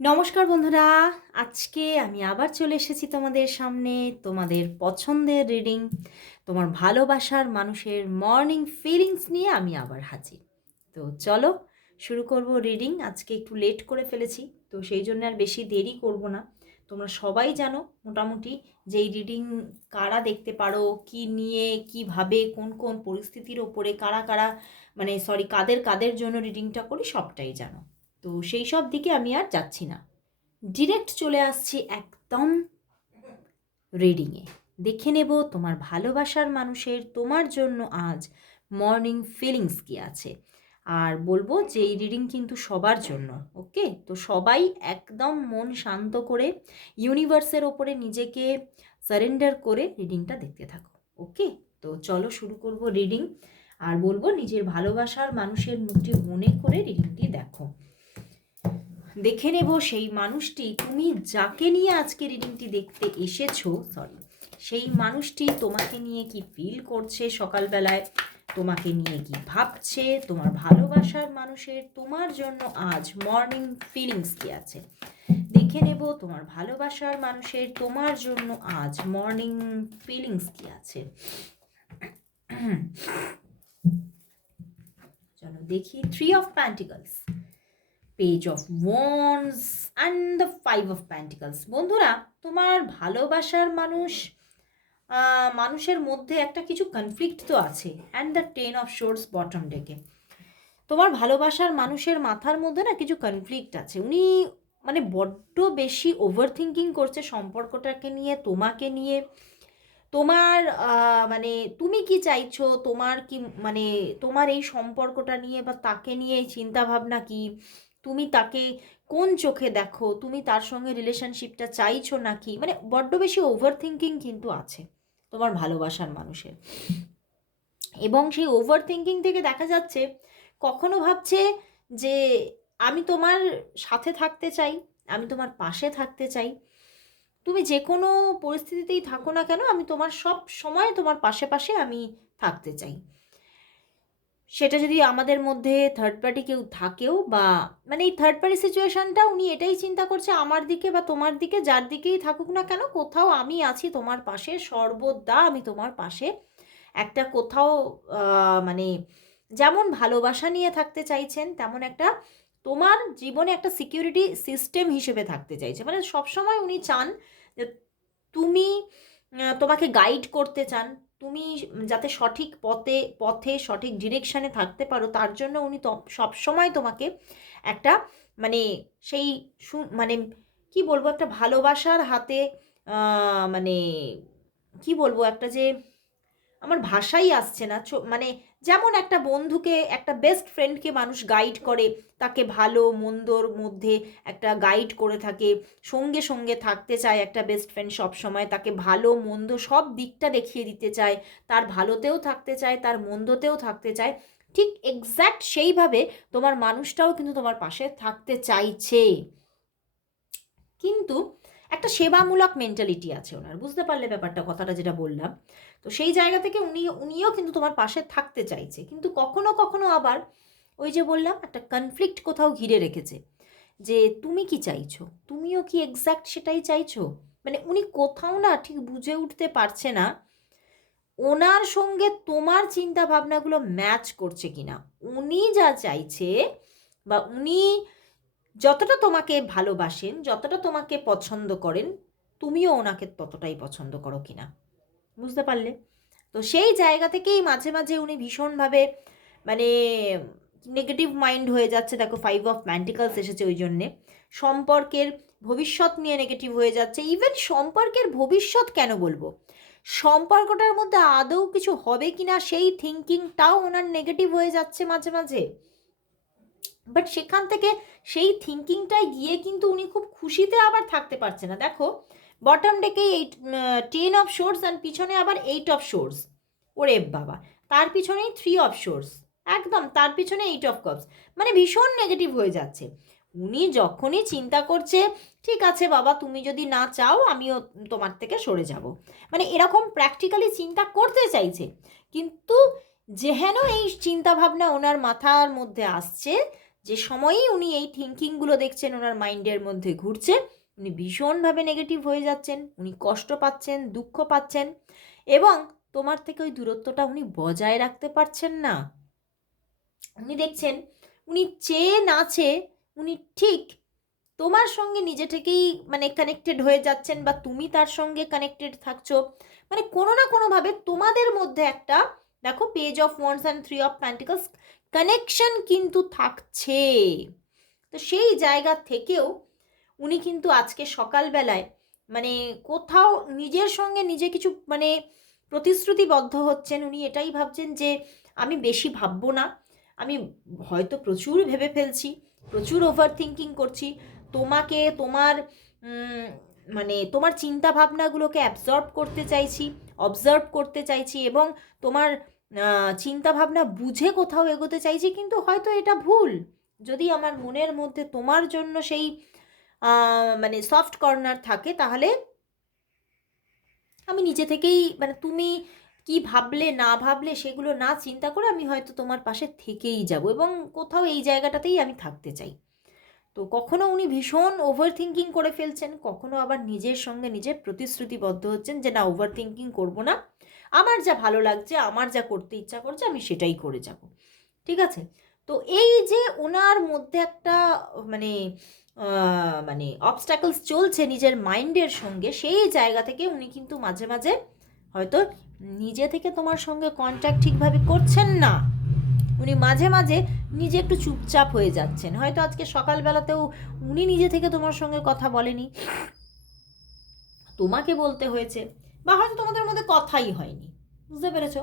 নমস্কার বন্ধুরা, আজকে আমি আবার চলে এসেছি তোমাদের সামনে তোমাদের পছন্দের রিডিং, তোমার ভালোবাসার মানুষের মর্নিং ফিলিংস নিয়ে আমি আবার হাজির। তো চলো শুরু করব রিডিং। আজকে একটু লেট করে ফেলেছি, তো সেই জন্য আর বেশি দেরি করব না। তোমরা সবাই জানো মোটামুটি যে এই রিডিং কারা দেখতে পারো, কি নিয়ে, কিভাবে, কোন কোন পরিস্থিতির ওপরে কারা কারা কাদের কাদের জন্য রিডিংটা করি সবটাই জানো। তো সেই সব দিকে আমি আর যাচ্ছি না, ডিরেক্ট চলে আসছি একদম রিডিংয়ে। দেখে নেব তোমার ভালোবাসার মানুষের তোমার জন্য আজ মর্নিং ফিলিংস কী আছে। আর বলবো যে এই রিডিং কিন্তু সবার জন্য, ওকে? তো সবাই একদম মন শান্ত করে ইউনিভার্সের ওপরে নিজেকে সারেন্ডার করে রিডিংটা দেখতে থাকো, ওকে? তো চলো শুরু করব রিডিং। আর বলবো নিজের ভালোবাসার মানুষের মুখটি মনে করে রিডিংটি দেখো। দেখে নেব সেই মানুষটি, তুমি যাকে নিয়ে আজকে রিডিংটি দেখতে এসেছো, সেই মানুষটি তোমাকে নিয়ে কি ফিল করছে সকালবেলায়, তোমাকে নিয়ে কি ভাবছে, তোমার ভালোবাসার মানুষের তোমার জন্য আজ মর্নিং ফিলিংস কি আছে। দেখে নেব তোমার ভালোবাসার মানুষের তোমার জন্য আজ মর্নিং ফিলিংস কি আছে। চলো দেখি, 3 of pentacles, page of wands and the 5 of pentacles. বন্ধুরা, তোমার ভালোবাসার মানুষের মধ্যে একটা কিছু কনফ্লিক্ট তো আছে। And the 10 of swords bottom ডেকে। তোমার ভালোবাসার মানুষের মাথার মধ্যে না কিছু কনফ্লিক্ট আছে। উনি বড্ড বেশি ওভার থিঙ্কিং করছে সম্পর্কটাকে নিয়ে, তোমাকে নিয়ে। তোমার তুমি কি চাইছো, তোমার কি তোমার এই সম্পর্কটা নিয়ে বা তাকে নিয়ে এই চিন্তাভাবনা কি, তুমি তাকে কোন চোখে দেখো, তুমি তার সঙ্গে রিলেশনশিপটা চাইছো নাকি, বড্ড বেশি ওভার থিঙ্কিং কিন্তু আছে তোমার ভালোবাসার মানুষের। এবং সেই ওভার থিঙ্কিং থেকে দেখা যাচ্ছে কখনো ভাবছে যে আমি তোমার সাথে থাকতে চাই, আমি তোমার পাশে থাকতে চাই, তুমি যে কোনো পরিস্থিতিতেই থাকো না কেন, আমি তোমার সব সময় তোমার পাশে পাশে আমি থাকতে চাই। সেটা যদি আমাদের মধ্যে থার্ড পার্টি কেউ থাকেও, বা এই থার্ড পার্টি সিচুয়েশানটা উনি এটাই চিন্তা করছে, আমার দিকে বা তোমার দিকে যার দিকেই থাকুক না কেন, কোথাও আমি আছি তোমার পাশে, সর্বদা আমি তোমার পাশে। একটা কোথাও মানে যেমন ভালোবাসা নিয়ে থাকতে চাইছেন, তেমন একটা তোমার জীবনে একটা সিকিউরিটি সিস্টেম হিসেবে থাকতে চাইছে। সবসময় উনি চান যে তুমি, তোমাকে গাইড করতে চান, তুমি যাতে সঠিক পথে সঠিক ডিরেকশানে থাকতে পারো, তার জন্য উনি সবসময় তোমাকে একটা মানে সেই কি বলবো, একটা ভালোবাসার হাতে, মানে কি বলবো, একটা যে আমার ভাষাই আসছে না, যেমন একটা বন্ধুকে, একটা বেস্ট ফ্রেন্ডকে মানুষ গাইড করে, তাকে ভালো মন্দর মধ্যে একটা গাইড করে থাকে, সঙ্গে সঙ্গে থাকতে চায় একটা বেস্ট ফ্রেন্ড সব সময়, তাকে ভালো মন্দ সব দিকটা দেখিয়ে দিতে চায়, তার ভালোতেও থাকতে চায়, তার মন্দতেও থাকতে চায়। ঠিক এক্স্যাক্ট সেইভাবে তোমার মানুষটাও কিন্তু তোমার পাশে থাকতে চাইছে, কিন্তু একটা সেবামূলক মেন্টালিটি আছে ওনার। বুঝতে পারলে ব্যাপারটা, কথাটা যেটা বললাম? তো সেই জায়গা থেকে উনিও কিন্তু তোমার পাশে থাকতে চাইছে, কিন্তু কখনো কখনো আবার ওই যে বললাম, একটা কনফ্লিক্ট কোথাও ঘিরে রেখেছে যে তুমি কি চাইছো, তুমিও কি এক্স্যাক্ট সেটাই চাইছো। উনি কোথাও না ঠিক বুঝে উঠতে পারছে না ওনার সঙ্গে তোমার চিন্তা ভাবনাগুলো ম্যাচ করছে কিনা। উনি যা চাইছে, বা উনি যতটা তোমাকে ভালোবাসেন, যতটা তোমাকে পছন্দ করেন, তুমিও ওনাকে ততটাই পছন্দ করো কিনা। বুঝতে পারলে? তো সেই জায়গা থেকেই মাঝে মাঝে উনি ভীষণভাবে মানে নেগেটিভ মাইন্ড হয়ে যাচ্ছে। দেখো, 5 অফ প্যান্টিকলস এসেছে ওই জন্যে। সম্পর্কের ভবিষ্যৎ নিয়ে নেগেটিভ হয়ে যাচ্ছে। ইভেন সম্পর্কের ভবিষ্যৎ কেন বলবো, সম্পর্কটার মধ্যে আদৌ কিছু হবে কি না সেই থিঙ্কিংটাও ওনার নেগেটিভ হয়ে যাচ্ছে মাঝে মাঝে। বাট সেখান থেকে সেই থিঙ্কিংটায় গিয়ে কিন্তু উনি খুব খুশিতে আবার থাকতে পারছে না। দেখো, বটম ডেকে 10 অফ শোর্স, অ্যান্ড পিছনে আবার 8 অফ শোর্স। ওরে বাবা, তার পিছনেই 3 অফ শোর্স, একদম তার পিছনে 8 অফ কাপস। ভীষণ নেগেটিভ হয়ে যাচ্ছে। উনি যখনই চিন্তা করছে, ঠিক আছে বাবা, তুমি যদি না চাও আমিও তোমার থেকে সরে যাব, এরকম প্র্যাকটিক্যালি চিন্তা করতে চাইছে। কিন্তু যেহেন এই চিন্তাভাবনা ওনার মাথার মধ্যে আসছে যে সময়ই উনি এই থিঙ্কিংগুলো দেখছেন ওনার মাইন্ডের মধ্যে ঘুরছে, উনি ভীষণভাবে নেগেটিভ হয়ে যাচ্ছেন, উনি কষ্ট পাচ্ছেন, দুঃখ পাচ্ছেন, এবং তোমার থেকে ওই দূরত্বটা উনি বজায় রাখতে পারছেন না। উনি দেখছেন, উনি চেয়ে না চেয়ে উনি ঠিক তোমার সঙ্গে নিজে থেকেই মানে কানেক্টেড হয়ে যাচ্ছেন, বা তুমি তার সঙ্গে কানেক্টেড থাকছো, মানে কোনো না কোনোভাবে তোমাদের মধ্যে একটা, দেখো page of wands and 3 of pentacles, connection কিন্তু থাকছে। তো সেই জায়গা থেকেও উনি কিন্তু আজকে সকালবেলায় মানে কোথাও নিজের সঙ্গে নিজে কিছু মানে প্রতিশ্রুতিবদ্ধ হচ্ছেন। উনি এটাই ভাবছেন যে আমি বেশি ভাববো না, আমি হয়তো প্রচুর ভেবে ফেলছি, প্রচুর ওভার থিঙ্কিং করছি, তোমাকে তোমার মানে তোমার চিন্তা ভাবনাগুলোকে অ্যাবজর্ব করতে চাইছি, অবজার্ভ করতে চাইছি, এবং তোমার চিন্তা ভাবনা বুঝে কোথাও এগোতে চাইছি, কিন্তু হয়তো এটা ভুল। যদি আমার মনের মধ্যে তোমার জন্য সেই মানে সফট কর্নার থাকে, তাহলে আমি নিজে থেকেই মানে তুমি কি ভাবলে না ভাবলে সেগুলো না চিন্তা করে আমি হয়তো তোমার পাশে থেকেই যাব, এবং কোথাও এই জায়গাটাতেই আমি থাকতে চাই। তো কখনো উনি ভীষণ ওভার থিঙ্কিং করে ফেলছেন, কখনো আবার নিজের সঙ্গে নিজে প্রতিশ্রুতিবদ্ধ হচ্ছেন যে না, ওভার থিঙ্কিং করবো না, আমার যা ভালো লাগছে, আমার যা করতে ইচ্ছা করছে আমি সেটাই করে যাব। ঠিক আছে? তো এই যে ওনার মধ্যে একটা মানে মানে অবস্ট্যাকলস চলছে নিজের মাইন্ডের সঙ্গে, সেই জায়গা থেকে উনি কিন্তু মাঝে মাঝে হয়তো নিজে থেকে তোমার সঙ্গে কন্ট্যাক্ট ঠিকভাবে করছেন না, উনি মাঝে মাঝে নিজে একটু চুপচাপ হয়ে যাচ্ছেন। হয়তো আজকে সকালবেলাতেও উনি নিজে থেকে তোমার সঙ্গে কথা বলেনি, তোমাকে বলতে হয়েছে, বা হয়তো তোমাদের মধ্যে কথাই হয়নি, বুঝতে পেরেছো?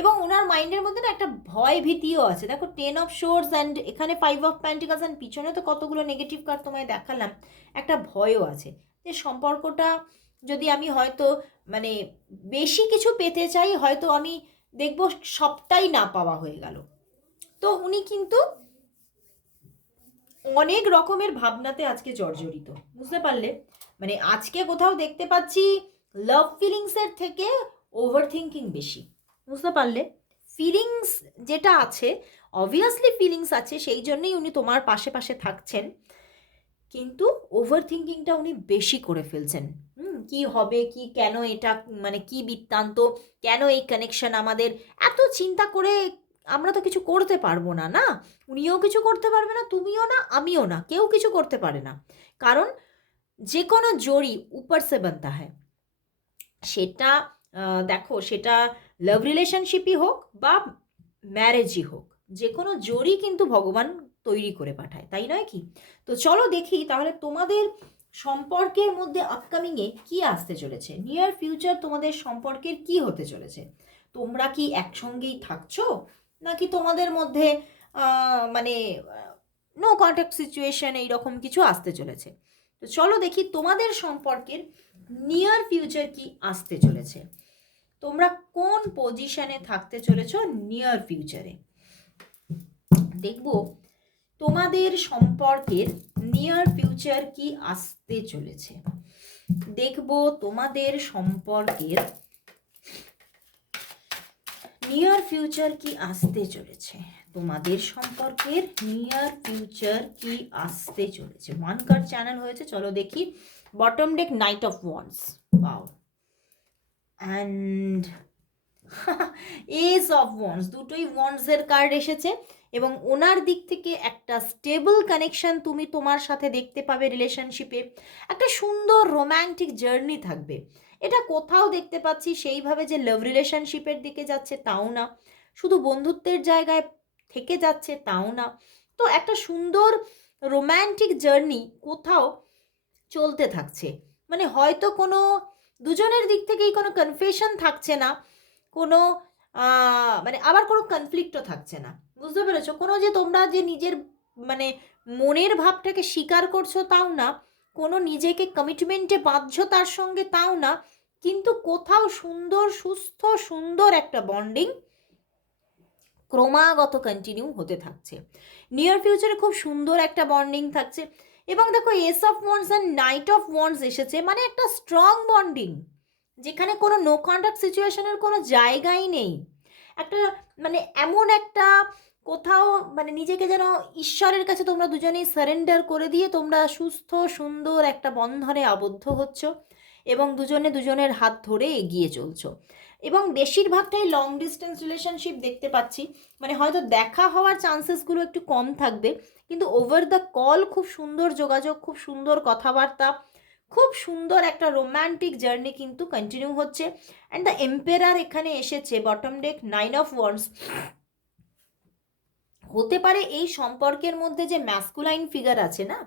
এবং ওনার মাইন্ডের মধ্যে না একটা ভয় ভীতিও আছে। দেখো 10 অফ শোর্স অ্যান্ড এখানে 5 অফ পেন্টিকলস, অ্যান্ড পিছনে তো কতগুলো নেগেটিভ কার্ড তোমায় দেখালাম, একটা ভয়ও আছে যে সম্পর্কটা যদি আমি হয়তো মানে বেশি কিছু পেতে চাই, হয়তো আমি দেখবো সবটাই না পাওয়া হয়ে গেল। তো উনি কিন্তু অনেক রকমের ভাবনাতে আজকে জর্জরিত, বুঝতে পারলে? মানে আজকে কোথাও দেখতে পাচ্ছি লাভ ফিলিংসের থেকে ওভার থিঙ্কিং বেশি, বুঝতে পারলে? ফিলিংস যেটা আছে, অবভিয়াসলি ফিলিংস আছে, সেই জন্যই উনি তোমার পাশে পাশে থাকছেন, কিন্তু ওভার থিঙ্কিংটা উনি বেশি করে ফেলছেন। কি হবে, কি কেন এটা, মানে কি বৃত্তান্ত, কেন এই কানেকশন আমাদের, এত চিন্তা করে আমরা তো কিছু করতে পারবো না, না উনিও কিছু করতে পারবে না, তুমিও না, আমিও না, কেউ কিছু করতে পারে না। কারণ যে কোনো জড়ি উপর সে বানতা হ্যায়, সেটা দেখো সেটা লাভ রিলেশনশিপই হোক বা ম্যারেজই হোক, যে কোনো জড়ি কিন্তু ভগবান তৈরি করে পাঠায়, তাই নয় কি? তো চলো দেখি তাহলে তোমাদের সম্পর্কের মধ্যে আপকামিংয়ে কি আসতে চলেছে, নিয়ার ফিউচার তোমাদের সম্পর্কের কি হতে চলেছে। তোমরা কি একসঙ্গেই থাকছো, নাকি তোমাদের মধ্যে মানে নো কন্ট্যাক্ট সিচুয়েশন এইরকম কিছু আসতে চলেছে। তো চলো দেখি তোমাদের সম্পর্কের নিয়ার ফিউচার কি আসতে চলেছে, তোমরা কোন পজিশনে থাকতে চলেছো নিয়ার ফিউচারে। দেখব তোমাদের সম্পর্কের নিয়ার ফিউচার কি আসতে চলেছে, দেখব তোমাদের সম্পর্কের নিয়ার ফিউচার কি আসতে চলেছে, তোমাদের সম্পর্কের নিয়ার ফিউচার কি আসতে চলেছে। ওয়ান কার্ড চ্যানেল হয়েছে, চলো দেখি। Bottom day night of wands, wow, and S of wands, দুটোই ওয়ান্ডসের কার্ড এসেছে, এবং ওনার দিক থেকে একটা স্টেবল কানেকশন তুমি তোমার সাথে দেখতে পাবে রিলেশনশিপে, একটা সুন্দর রোম্যান্টিক জার্নি থাকবে। এটা কোথাও দেখতে পাচ্ছি সেইভাবে যে লাভ রিলেশনশিপের দিকে যাচ্ছে তাও না, শুধু বন্ধুত্বের জায়গায় থেকে যাচ্ছে তাও না, তো একটা সুন্দর রোম্যান্টিক জার্নি কোথাও চলতে থাকছে। মানে হয়তো কোনো দুজনের দিক থেকেই কোনো কনফেশন থাকছে না, কোনো মানে আবার কোনো কনফ্লিক্টও থাকছে না, বুঝতে পেরেছো? কোনো যে তোমরা যে নিজের মানে মনের ভাবটাকে স্বীকার করছো তাও না, কোনো নিজেকে কমিটমেন্টে বাঁধছো তার সঙ্গে তাও না, কিন্তু কোথাও সুন্দর সুস্থ সুন্দর একটা বন্ডিং ক্রমাগত কন্টিনিউ হতে থাকছে। নিয়ার ফিউচারে খুব সুন্দর একটা বন্ডিং থাকছে, এবং দেখো S of wands and night of wands এসেছে, মানে একটা স্ট্রং বন্ডিং, যেখানে কোনো নো কন্ট্যাক্ট সিচুয়েশনের কোনো জায়গাই নেই। একটা মানে এমন একটা কোথাও মানে নিজেকে যেন ঈশ্বরের কাছে তোমরা দুজনেই সারেন্ডার করে দিয়ে তোমরা সুস্থ সুন্দর একটা বন্ধনে আবদ্ধ হচ্ছ এবং দুজনে দুজনের হাত ধরে এগিয়ে চলছো। এবং বেশিরভাগটাই লং ডিস্টেন্স রিলেশনশিপ দেখতে পাচ্ছি, মানে হয়তো দেখা হওয়ার চান্সেসগুলো একটু কম থাকবে, কিন্তু ওভার দ্য কল খুব সুন্দর যোগাযোগ, খুব সুন্দর কথাবার্তা, খুব সুন্দর একটা রোম্যান্টিক জার্নি কিন্তু কন্টিনিউ হচ্ছে। অ্যান্ড দ্য এম্পেরার এখানে এসেছে, বটম ডেক 9 অফ ওয়ান্ডস। হতে পারে এই সম্পর্কের মধ্যে যে ম্যাসকুলাইন ফিগার আছে না,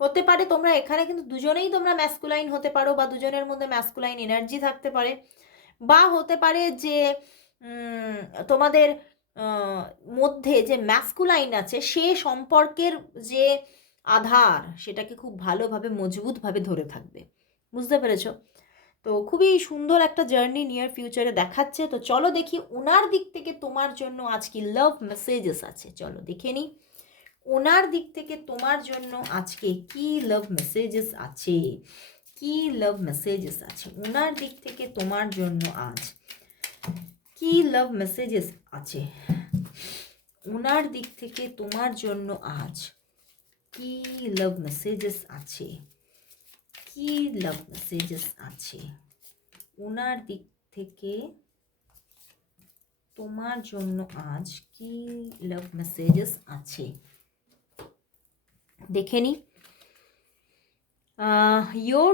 হতে পারে তোমরা এখানে কিন্তু দুজনেই তোমরা ম্যাসকুলাইন হতে পারো, বা দুজনের মধ্যে ম্যাসকুলাইন এনার্জি থাকতে পারে, বা হতে পারে যে তোমাদের আহ, মধ্যে যে ম্যাসকুলাইন আছে সে সম্পর্কের যে আধার সেটাকে খুব ভালোভাবে মজবুতভাবে ধরে থাকবে। বুঝতে পেরেছো? তো খুবই সুন্দর একটা জার্নি নিয়ার ফিউচারে দেখাচ্ছে। তো চলো দেখি ওনার দিক থেকে তোমার জন্য আজ কি লাভ মেসেজেস আছে, চলো দেখে নিই ওনার দিক থেকে তোমার জন্য আজকে কি লাভ মেসেজেস আছে, কি লাভ মেসেজেস আছে ওনার দিক থেকে তোমার জন্য আজ, কি লাভ মেসেজেস আছে ওনার দিক থেকে তোমার জন্য আজ, কি লাভ মেসেজেস আছে, কি লাভ মেসেজেস আছে ওনার দিক থেকে তোমার জন্য আজ, কি লাভ মেসেজেস আছে দেখে নি। Your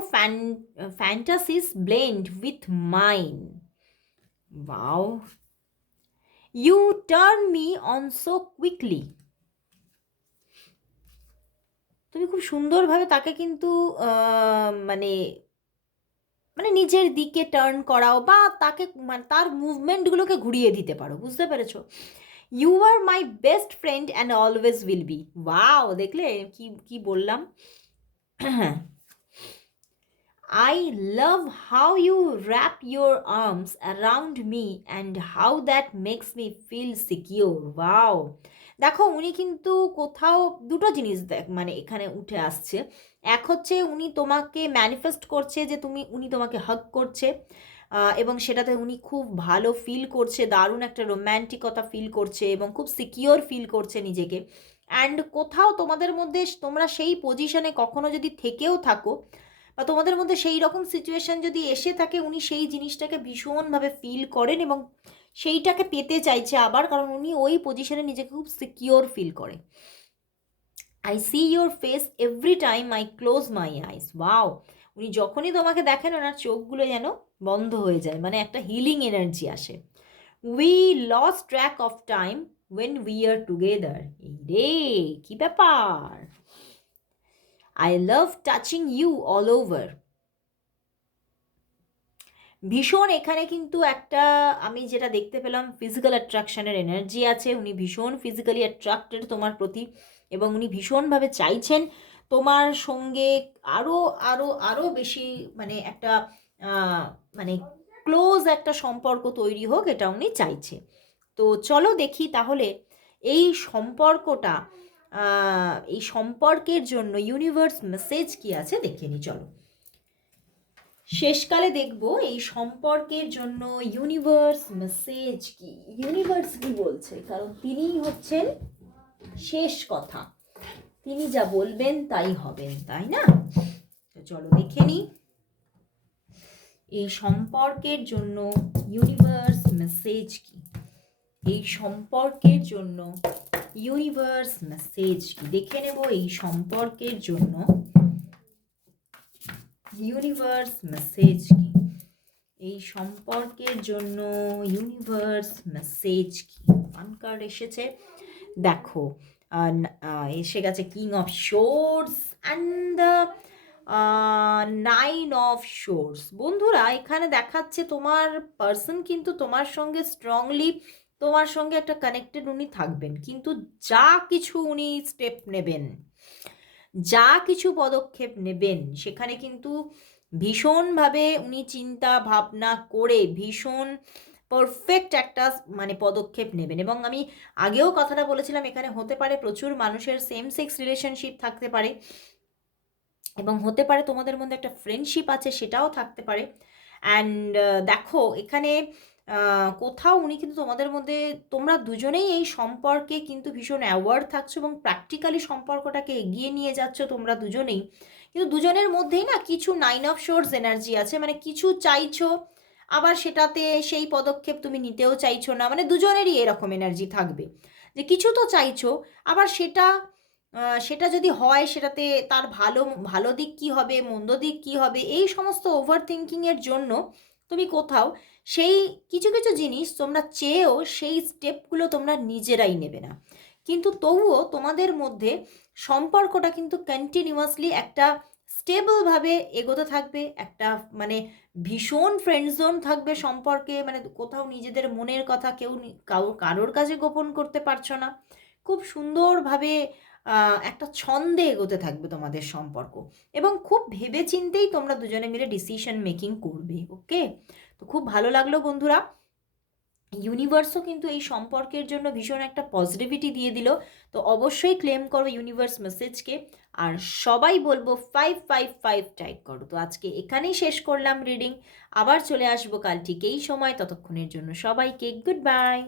fantasies blend with mine. Wow. You turn me on so quickly. তুমি খুব সুন্দরভাবে তাকে কিন্তু মানে মানে নিজের দিকে টার্ন করাও, বা তাকে মানে তার মুভমেন্টগুলোকে ঘুরিয়ে দিতে পারো। বুঝতে পেরেছো? You are my best friend and always will be. Wow, দেখলে কি কি বললাম? I love how you wrap your arms around me and how that makes me feel secure. Wow. দেখো উনি কিন্তু কোথাও দুটো জিনিস মানে এখানে উঠে আসছে। এক হচ্ছে উনি তোমাকে ম্যানিফেস্ট করছে যে উনি তোমাকে হাগ করছে, এবং সেটাতে উনি খুব ভালো ফিল করছে, দারুণ একটা রোম্যান্টিকতা ফিল করছে এবং খুব সিকিওর ফিল করছে নিজেকে। অ্যান্ড কোথাও তোমাদের মধ্যে তোমরা সেই পজিশনে কখনো যদি থেকেও থাকো, বা তোমাদের মধ্যে সেই রকম সিচুয়েশন যদি এসে থাকে, উনি সেই জিনিসটাকে ভীষণভাবে ফিল করেন এবং সেইটাকে পেতে চাইছে আবার, কারণ উনি ওই পজিশনে নিজেকে খুব সিকিওর ফিল করে। I see your face every time I close my eyes. Wow, উনি যখনই তোমাকে দেখেন ওনার চোখগুলো যেন বন্ধ হয়ে যায়, মানে একটা হিলিং এনার্জি আসে। We lost track of time when we are together. এই রে, কি ব্যাপার! I love touching you all over. ভীষণ এখানে কিন্তু একটা আমি যেটা দেখতে পেলাম, ফিজিক্যাল অ্যাট্রাকশনের এনার্জি আছে। উনি ভীষণ ফিজিক্যালি অ্যাট্রাক্টেড তোমার প্রতি, এবং উনি ভীষণভাবে চাইছেন তোমার সঙ্গে আরও আরও আরও বেশি মানে একটা মানে ক্লোজ একটা সম্পর্ক তৈরি হোক, এটা উনি চাইছে। তো চলো দেখি তাহলে এই সম্পর্কটা, এই সম্পর্কের জন্য ইউনিভার্স মেসেজ কি আছে দেখে নি। চলো শেষকালে দেখব এই সম্পর্কের জন্য ইউনিভার্স মেসেজ কি, ইউনিভার্স কি বলছে, কারণ তিনিই হচ্ছেন শেষ কথা, তিনি যা বলবেন তাই হবেন, তাই না? তো চলো দেখে নি এই সম্পর্কের জন্য ইউনিভার্স মেসেজ কি, এই সম্পর্কের জন্য ইউনিভার্স মেসেজ কি দেখে নেব। এই সম্পর্কের জন্য ইউনিভার্স মেসেজ কি, এই সম্পর্কের জন্য ইউনিভার্স মেসেজ কি। ওয়ান কার্ড এসেছে, দেখো এসে গেছে king of swords and the 9 of swords. বন্ধুরা এখানে দেখাচ্ছে তোমার পার্সন কিন্তু তোমার সঙ্গে স্ট্রংলি, তোমার সঙ্গে একটা কানেক্টেড উনি থাকবেন, কিন্তু যা কিছু উনি স্টেপ নেবেন, যা কিছু পদক্ষেপ নেবেন, সেখানে কিন্তু ভীষণভাবে উনি চিন্তা ভাবনা করে ভীষণ পারফেক্ট একটা মানে পদক্ষেপ নেবেন। এবং আমি আগেও কথাটা বলেছিলাম, এখানে হতে পারে প্রচুর মানুষের সেম সেক্স রিলেশনশিপ থাকতে পারে, এবং হতে পারে তোমাদের মধ্যে একটা ফ্রেন্ডশিপ আছে, সেটাও থাকতে পারে। অ্যান্ড দেখো এখানে কোথাও উনি কিন্তু তোমাদের মধ্যে, তোমরা দুজনেই এই সম্পর্কে কিন্তু ভীষণ অ্যাওয়ার থাকছো এবং প্র্যাকটিক্যালি সম্পর্কটাকে এগিয়ে নিয়ে যাচ্ছ তোমরা দুজনেই। কিন্তু দুজনের মধ্যেই না কিছু 9 অফ সোর্স এনার্জি আছে, মানে কিছু চাইছো, আবার সেটাতে সেই পদক্ষেপ তুমি নিতেও চাইছো না, মানে দুজনেরই এরকম এনার্জি থাকবে যে কিছু তো চাইছো, আবার সেটা যদি হয় সেটাতে তার ভালো ভালো দিক কী হবে, মন্দ দিক কী হবে, এই সমস্ত ওভার থিঙ্কিংয়ের জন্য তুমি কোথাও সেই কিছু কিছু জিনিস তোমরা চেয়েও সেই স্টেপগুলো তোমরা নিজেরাই নেবে না। কিন্তু তবুও তোমাদের মধ্যে সম্পর্কটা কিন্তু কন্টিনিউয়াসলি একটা স্টেবলভাবে এগোতে থাকবে, একটা মানে ভীষণ ফ্রেন্ড জোন থাকবে সম্পর্কে, মানে কোথাও নিজেদের মনের কথা কেউ কারোর কাছে গোপন করতে পারছো না। খুব সুন্দরভাবে একটা ছন্দে এগোতে থাকবে তোমাদের সম্পর্ক, এবং খুব ভেবে চিন্তেই তোমরা দুজনে মিলে ডিসিশন মেকিং করবে। ওকে, তো খুব ভালো লাগলো বন্ধুরা। ইউনিভার্সও কিন্তু এই সম্পর্কের জন্য ভীষণ একটা পজিটিভিটি দিয়ে দিল। তো অবশ্যই ক্লেম করো ইউনিভার্স মেসেজকে, আর সবাই বলবো 555 টাইপ করো। তো আজকে এখানেই শেষ করলাম রিডিং, আবার চলে আসবো কাল ঠিক এই সময়, ততক্ষণের জন্য সবাইকে গুড বাই।